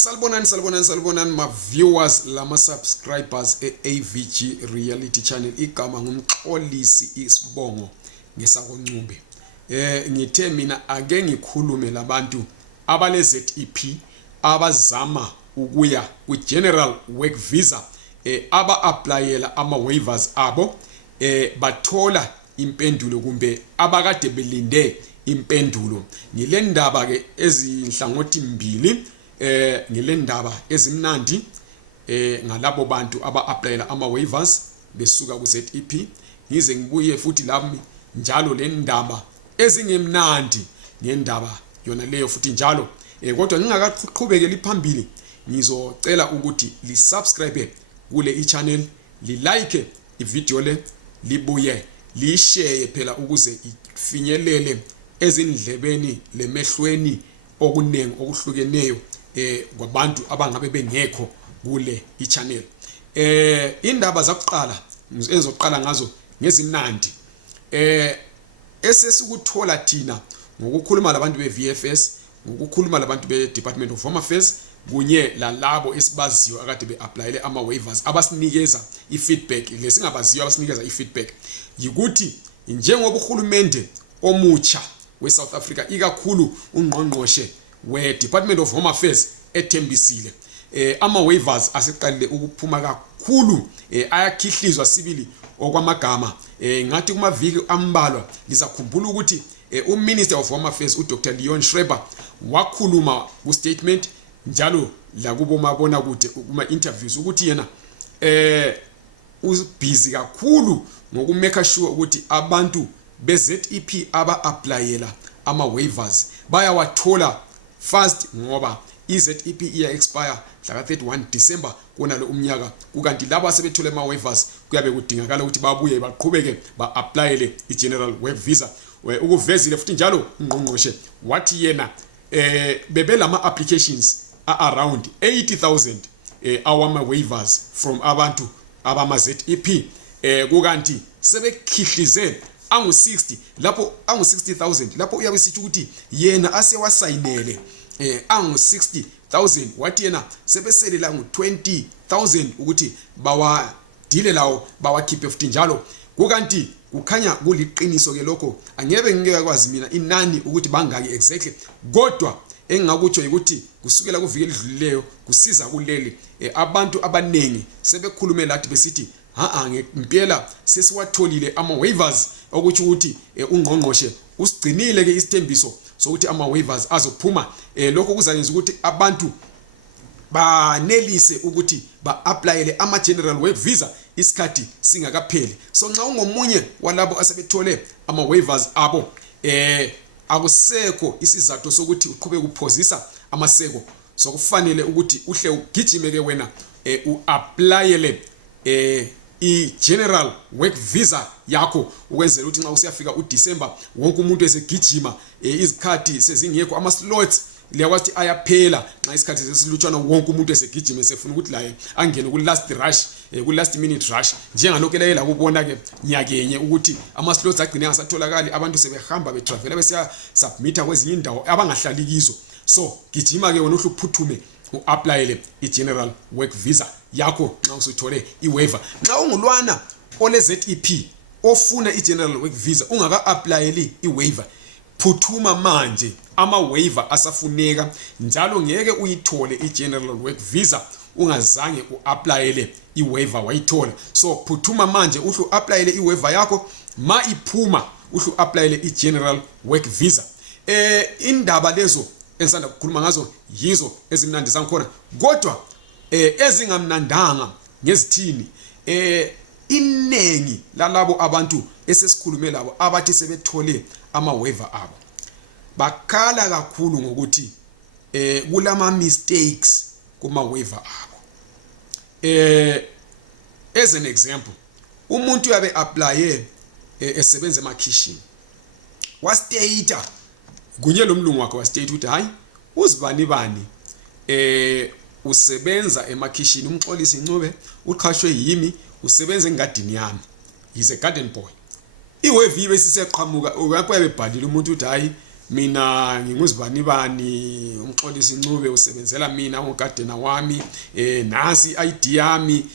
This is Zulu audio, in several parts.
Salibonani ma viewers lama subscribers AVG Reality Channel. Igama ngumxolisi isibongo ngesakoncube. Ngithe mina ake ngikhulume labantu abale ZEP abazama ukuya ku General Work Visa aba applyela ama waivers abo bathola impendulo kumbe abakade belinde impendulo. Ngile ndaba ke ezinhlangothi mbili ngile ndaba ezimnandi ngalabo bantu aba applyela ama waivers besuka ku ZEP. Ngize ngibuye futhi lami njalo le ndaba ezingemnandi ngendaba yona leyo futhi njalo kodwa ngingakaqhubekeli phambili ngizocela ukuthi li subscribe kule i-channel, li like i-video le, libuye li share phela ukuze ifinyelele ezindlebeni lemehlweni okunengi okuhlukeneyo kwabantu abangabe bengekho kule i-channel. Indaba zakuqala engizoqala ngazo ngezimnandi esesikuthola thina ngokukhuluma labantu be-VFS, ngokukhuluma labantu be-Department of Home Affairs kunye lalabo esibaziyo akade be-applyele ama waivers abasinikeza i-feedback lesingabaziyo abasinikeza i-feedback yikuthi njengoba uhulumende omutsha we-South Africa ikakhulu ungqongqoshe we-Department of Home Affairs ethembisile ama waivers aseqalile ukuphuma kakhulu ayakhihlizwa sibili okwamagama ngathi kumaviki ambalwa lizakhumbula ukuthi uMinister of Home Affairs uDr Leon Schreiber wakhuluma ku statement njalo la kubo mabona kude kuma interviews ukuthi yena ubusy kakhulu ngokumeka sure ukuthi abantu be-ZEP aba applyela ama waivers bayawathola fast ngoba i-ZEP iya expire mhla ka 31 December konalo umnyaka. Kukanti labo asebethole ama waivers kuyabe kudingakala ukuthi babuye baqhubeke ba-applyele i-General Work Visa. Ukuvezile futhi njalo ungqongqoshe wathi yena bebelama applications around 80,000 awama waivers from abantu abama ZEP kukanti sebekhihlize angu 60 lapho angu 60,000 lapho uyabe sithi ukuthi yena asewasayinele angu 60,000 wathi yena sebesele la ngu 20,000 ukuthi bawadile lawo bawakhiphe futhi njalo. Kukanti kukhanya kuliqiniso ke lokho angebe ngeke kwazi mina inani ukuthi bangaki exactly, kodwa engakutsho ukuthi kusukela kuviki elidlulileyo kusiza kuleli abantu abanengi sebekhulume lathi besithi ngempela sesiwatholile ama waivers okuthi ukuthi ungqongqoshe usigcinile ke isithembiso sokuthi ama waivers azophuma. Lokho kuzayenza ukuthi abantu banelise ukuthi ba-applyele ama General Work Visa isikhathi singakapheli. So nxa ungomunye walabo asebethole ama waivers abo akusekho isizathu sokuthi uqhubeke uphozisa amaseko, so kufanele ukuthi uhle ugijime ke wena u-applyele i-General Work Visa yakho ukwenzela ukuthi nxa usiyafika uDecember wonke umuntu esegijima izikhathi sezingekho ama slots liyakwazi ayaphela nxa isikhathi sesilutshwana wonke umuntu esegijima esefuna ukuthi laye angene ku last rush ku last minute rush njengalokho la kubona ke nyakenye ukuthi ama slots agcine angasatholakali, abantu sebehamba betravela besiya submita kwezinye indawo abangahlali kizo. So gijima ke wena uhluphuthuma u-applyele i-General Work Visa yakho nxa usithole i-waiver. Nxa ungulwana ole ZEP ofuna i-General Work Visa ungaka-applyeli i-waiver, phuthuma manje, ama waiver asafuneka njalo ngeke uyithole i-General Work Visa ungazange u-applyele i-waiver wayithola. So phuthuma manje uhlu applyele i-waiver yakho, ma iphuma uhlu applyele i-General Work Visa. Indaba lezo esanda kukhuluma ngazo yizo ezimnandi zangikhona, kodwa ezingamnandanga ngezithini inengi lalabo abantu esesikhulume labo abathi sebethole ama waiver abo bakhala kakhulu ngokuthi kulama mistakes kuma waiver abo. As an example, umuntu yabe applye esebenza emakhishini wastate kunye lomlungu wakhe wastate ukuthi hayi uzibani bani usebenza emakhishini, umxolisi Ncube uqhashwe yimi usebenza engadini yami, he's a garden boy. I-waiver besiseqhamuka uyapho yabebhalile umuntu ukuthi hayi mina nginguzibani bani umxolisi Ncube usebenzela mina ungadena wami nasi ID yami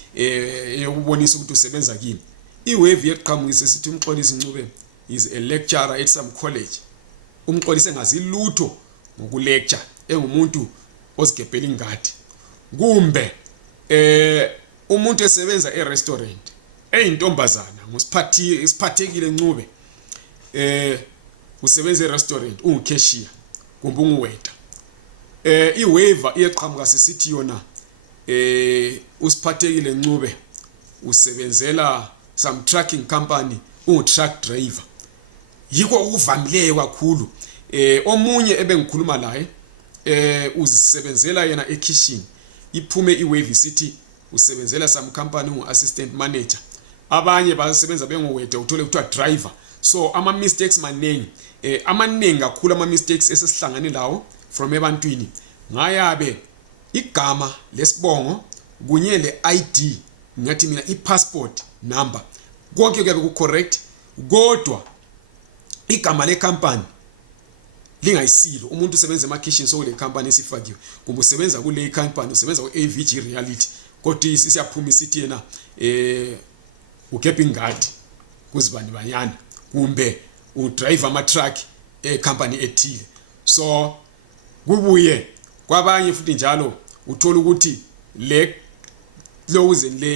yokubonisa ukuthi usebenza kimi iwave yeqhamukise sithi umxolisi Ncube is a lecturer at some college umxolisi engazi lutho ngokulecture engumuntu ozigebhela ingadi kumbe umuntu esebenza e-restaurant eyintombazana ngusiphathekile Ncube usebenza e-restaurant ungukeshiya kumbe unguwaiter iwaiver iyeqhamuka sisithi yona usiphathekile Ncube usebenzela some trucking company truck driver yiko ukuvamileyo kakhulu omunye ebengikhuluma laye uzisebenzela yena ekitchen iphume iwave sithi usebenzela some company assistant manager abanye basebenza bengowaiter uthole kuthiwa driver so ama mistakes amaningi kakhulu ama mistakes esesihlangane lawo from ebantwini ngayabe igama lesibongo kunye le ID ngathi mina i-passport number konke kuyabe ku correct kodwa igama le company lingayisilo umuntu usebenza emakitchen so le company esifakiwe kumbe usebenza kule company usebenza ku AVG reality kodwa siyaphuma isithi yena ugebha ingadi kuzibani banyana kumbe udrive ama truck company ethile so kubuye kwabanye futhi njalo uthola ukuthi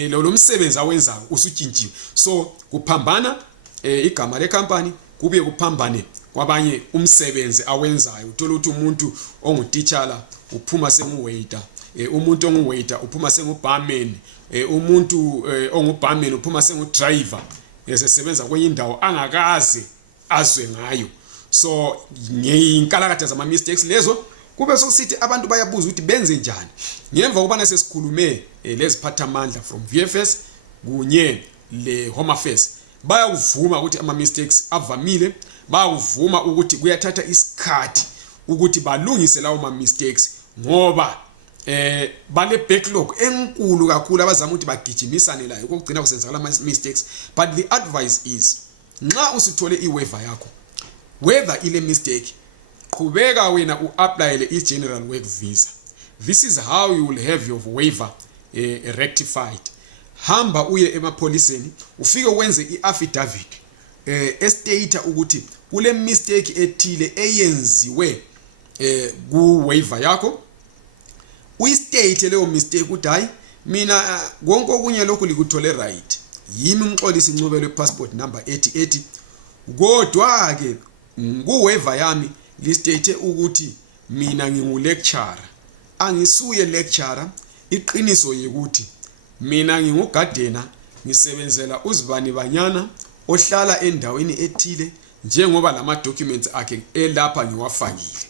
lo msebenzi awenzayo usujinjiwe so kuphambana igama le company kubuye kuphambane kwabanye umsebenzi awenzayo uthola ukuthi umuntu ongutitshala uphuma senguwaiter umuntu onguwaiter uphuma sengubarman umuntu ongubarman uphuma sengudriver esesebenza kwenye indawo angakaze azwe ngayo so nginkalakatha zama mistakes lezo kube sokusithi abantu bayabuza ukuthi benze njani ngemva kubana sesikhulume leziphathamandla from VFS kunye le Home Affairs bayakuvuma ukuthi ama mistakes avamile bayakuvuma ukuthi kuyathatha isikhathi ukuthi balungise lawo ma mistakes ngoba bale backlog enkulu kakhulu abazama ukuthi bagijimisane layo ukugcina kusenzakala ama mistakes but the advice is nxa usithole iwaiver yakho whether ile mistake qhubeka wena uapplyele i-general work visa this is how you will have your waiver rectified hamba uye emapholiseni ufike wenze i-affidavit estate ukuthi kule mistake ethile eyenziwe ku waiver yakho uyistate leyo mistake ukuthi hayi mina konke okunye lokhu likuthole right yimi umxolisi Ncube le passport number 8080 kodwa ke ku waiver yami listate ukuthi mina ngingulecturer angisuye lecturer iqiniso yikuthi mina ngingugadena ngisebenzela uzibani banyana ohlala endaweni ethile njengoba lama documents akhe elapha ngiwafakile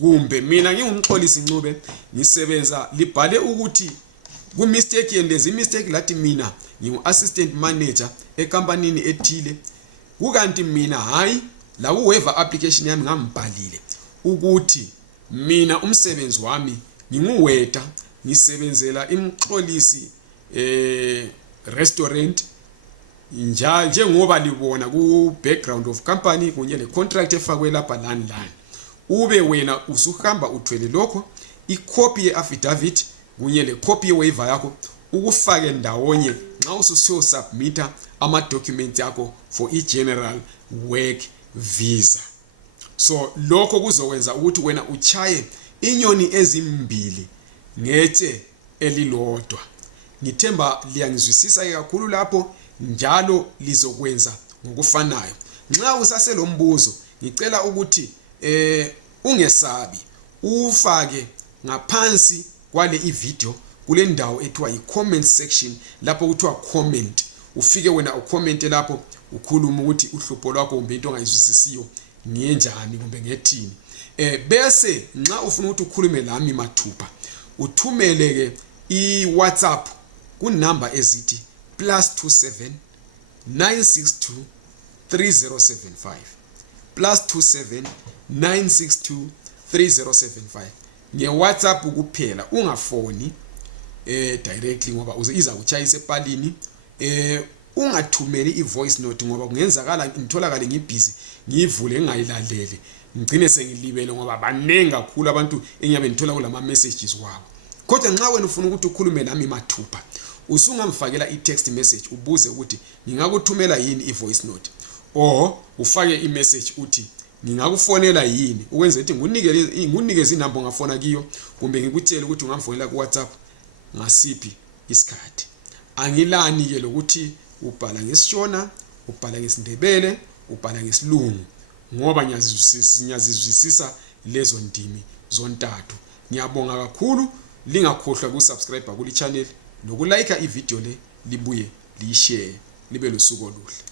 kumbe mina ngingumxolisi Ncube ngisebenza libhale ukuthi ku mistake yendenza mistake lathi mina ngingu assistant manager ekampanini ethile kukanti mina hayi la waiver application yami ngambhalile ukuthi mina umsebenzi wami nginguwaiter ngisebenzela imxolisi restaurant njengoba libona ku background of company kunye le contract efakwe lapha lani ube wena usuhamba uthwele lokho icopy yeaffidavit kunye le copy yewaiver yakho ukufake ndawonye nxa ususiyo submita ama documents yakho for i-general work visa so lokho kuzokwenza ukuthi wena uchaye inyoni ezimbili ngetshe elilodwa ngithemba liyangizwisisa kakhulu lapho njalo lizokwenza ngokufanayo nxa usaselombuzo ngicela ukuthi ungesabi ufake ngaphansi kwale ivideo kule ndawo ethiwa i-comment section lapho kuthiwa comment ufike wena ucommente lapho ukhuluma ukuthi uhlupho lwakho kumbe into ongayizwisisiyo ngiyenjani kumbe ngethini bese nxa ufuna ukuthi ukhulume lami mathupha uthumele ke i-WhatsApp ku number ezithi +27 962 3075 +27 962 3075 nge-WhatsApp kuphela ungafoni directly ngoba iza kuchayisa epalini ungathumeli i-voice note ngoba kungenzakala ngitholakale ngibhizi ngivule ngingayilaleli ngigcine sengilibele ngoba banengi kakhulu abantu engiyabe ngithola kulama messages wabo. Kodwa nxa wena ufuna ukuthi ukhulume nami mathupha, usungamfakela i-text message ubuze ukuthi ngingakuthumela yini i-voice note, or ufake i-message uthi ngingakufonela yini, ukwenza ukuthi ngunikeze inamba ongafona kiyo, kumbe ngikutshele ukuthi ungamfonela ku WhatsApp ngasiphi isikhathi. Angilani ke lokuthi ubhala ngesishona, ubhala ngesindebele, ubhala ngesilungu, ngoba ngiyazizwisisa lezo ndimi zontathu. Ngiyabonga kakhulu, lingakhohlwa ukusubscribe kuli channel nokulike ivideo le, libuye liyishare. Libe lusuku oluhle.